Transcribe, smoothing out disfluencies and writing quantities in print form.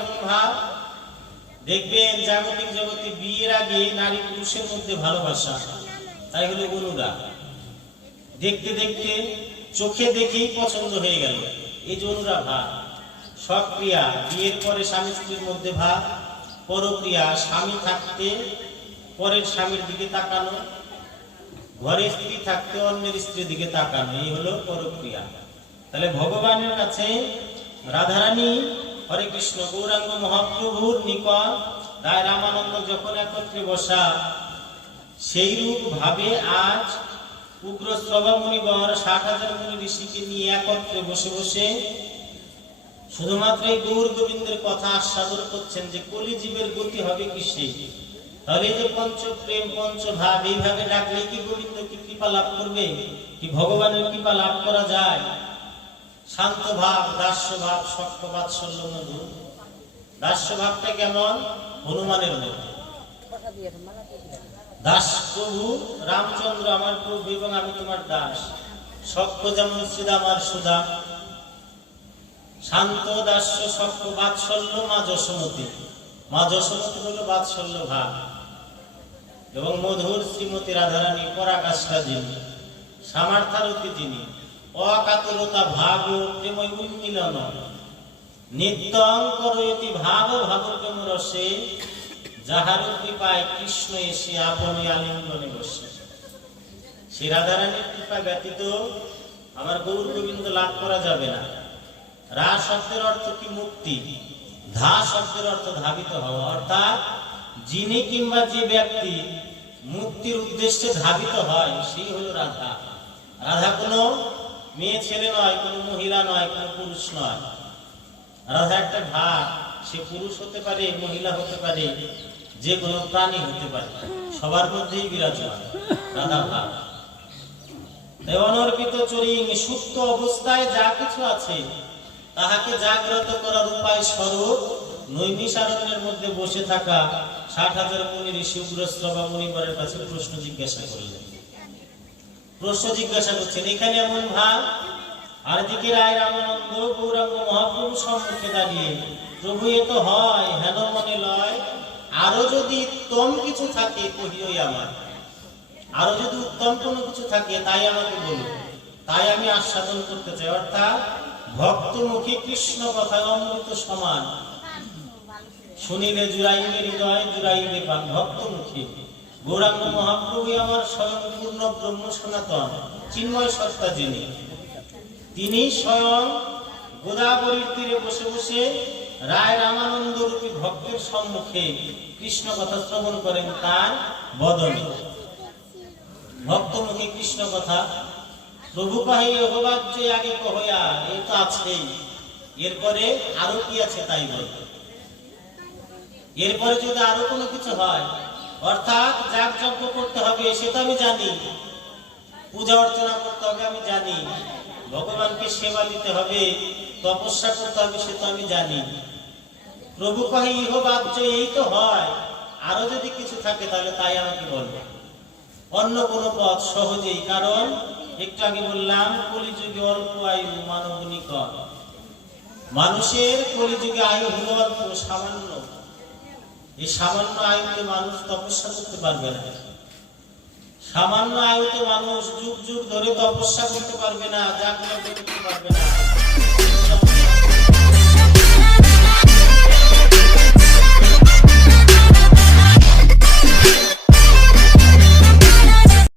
কেমন ভাব? দেখবেন জাগতিক জগতে বিয়ের আগে নারী পুরুষের মধ্যে ভালোবাসা, তাই হলো অনুরাগ। দেখতে দেখতে চোখে দেখেই পছন্দ হয়ে গেল, এই যে অনুরাগ ভাব। সক্রিয়া বিয়ের পরে স্বামী স্ত্রীর মধ্যে ভাব। পরক্রিয়া স্বামী থাকতে পরের স্বামীর দিকে তাকানো, ঘরে স্ত্রী থাকতে অন্যের স্ত্রীর দিকে তাকানো, এই হলো পরক্রিয়া। তাহলে ভগবানের কাছে রাধারানী হরে কৃষ্ণ গৌরাঙ্গ মহাপ্রভুর নিকট রায় রামানন্দ যখন একত্রে বসা, সেই রূপ ভাবে আজ উগ্র শ্রবা মুনিবর 60,000 মুনি ঋষিকে নিয়ে একত্রে বসে বসে শুধুমাত্র এই গৌর গোবিন্দের কথা আস্বাদন করছেন যে কলিজীবের গতি হবে কিসে। তাহলে যে পঞ্চপ্রেম পঞ্চভাব এইভাবে ডাকলে কি গোবিন্দ কি কৃপা লাভ করবে? কি ভগবানের কৃপা লাভ করা যায়? শান্ত ভাব, দাস্য ভাব, শক্ত বাৎসল্য মধু। দাস্য ভাবটা কেমন? হনুমানের মতো। দাস প্রভু রামচন্দ্র আমার প্রভু এবং আমি তোমার দাস। শক্ত যেমন শ্রীরাম আর সুধা। শান্ত দাস্য শক্ত বাৎসল্য মা যশোমতী। মা যশোমতী হলো বাৎসল্য ভাব। এবং মধুর শ্রীমতী রাধারানী পরাকাষ্ঠা যিনি, সামার্থারতী যিনি, অকাতরতা ভাব প্রেময় উন্মিলন নিত্যং করয়তি ভাব ভাবপ্রেম রসে, যাহার কৃপায় কৃষ্ণ এসে আপনি আলিঙ্গনে বসে। সে রাধারানীর কৃপা ব্যতীত আমার গৌর গোবিন্দ লাভ করা যাবে না। রা শব্দের অর্থ কি? মুক্তি। ধা শব্দের অর্থ ধাবিত হওয়া, অর্থাৎ যিনি কিংবা যে ব্যক্তি মুক্তির উদ্দেশ্যে ধাবিত হয় সেই হলো রাধা। রাধা কোনো মেয়ে ছেলে নয়, কোনো মহিলা নয়, কোনো পুরুষ নয়। রাধা একটা ভাব। সে পুরুষ হতে পারে, মহিলা হতে পারে, যে কোনো প্রাণী হতে পারে, সবার মধ্যেই বিরাজমান রাধা ভাব। তাই অনর্পিত চরিং সুপ্ত অবস্থায় যা কিছু আছে তাহাকে জাগ্রত করার উপায় স্বরূপ নৈমিষারণ্যের মধ্যে বসে থাকা 60,000 মুনি ঋষি উগ্রশ্রবা মুনিবরের কাছে প্রশ্ন জিজ্ঞাসা করলেন। প্রশ্ন জিজ্ঞাসা করছেন, এখানে এমন ভাব। আর দিকে রায় রামানন্দ গৌরাঙ্গ মহাপ্রভু সম্মুখে দাঁড়িয়ে, প্রভু এ তো হয় হেন মনে লয়, আরো যদি উত্তম কিছু থাকে কহিওই আমার। আরো যদি উত্তম কোনো কিছু থাকে তাই আমাকে বলুন, তাই আমি আস্বাদন করতে চাই। অর্থাৎ ভক্তমুখী কৃষ্ণ কথা অমৃত সমান, শুনিলে জুড়াইবে হৃদয় জুড়াইবে প্রাণ। ভক্তমুখী গৌরাঙ্গ মহাপ্রভু আমার স্বয়ং পূর্ণ ব্রহ্ম সনাতন চিন্ময় সত্তা যিনি, তিনি স্বয়ং গোদাবরীর তীরে বসে বসে রায় রামানন্দ রূপী ভক্তের সম্মুখে কৃষ্ণ কথা শ্রবণ করেন তার বদনে। ভক্তমুখী কৃষ্ণ কথা প্রভু কহে অবাজ্য আগে কহয়া, এ তো আছেই, এরপরে আরো কি আছে তাই বল। এরপরে যদি আরো কোনো কিছু হয়, অর্থাৎ যাগ যজ্ঞ করতে হবে সে তো আমি জানি, পূজা অর্চনা করতে হবে আমি জানি, ভগবানকে সেবা দিতে হবে, তপস্যা করতে হবে সে তো আমি জানি। প্রভু কহে ইহ বাহ্য, এই তো হয়, আরো যদি কিছু থাকে তাহলে তাই আমাকে বলবো। অন্য কোন পথ সহজেই, কারণ একটু আগে বললাম কলিযুগে অল্প আয়ু মানব নিকট। মানুষের কলিযুগে আয়ু হলো অল্প, সামান্য। এই সামান্য আয়ুতে মানুষ তপস্যা করতে পারবে না। সামান্য আয়ুতে মানুষ যুগ যুগ ধরে তপস্যা করতে পারবে না, জাগ্রত করতে পারবে না।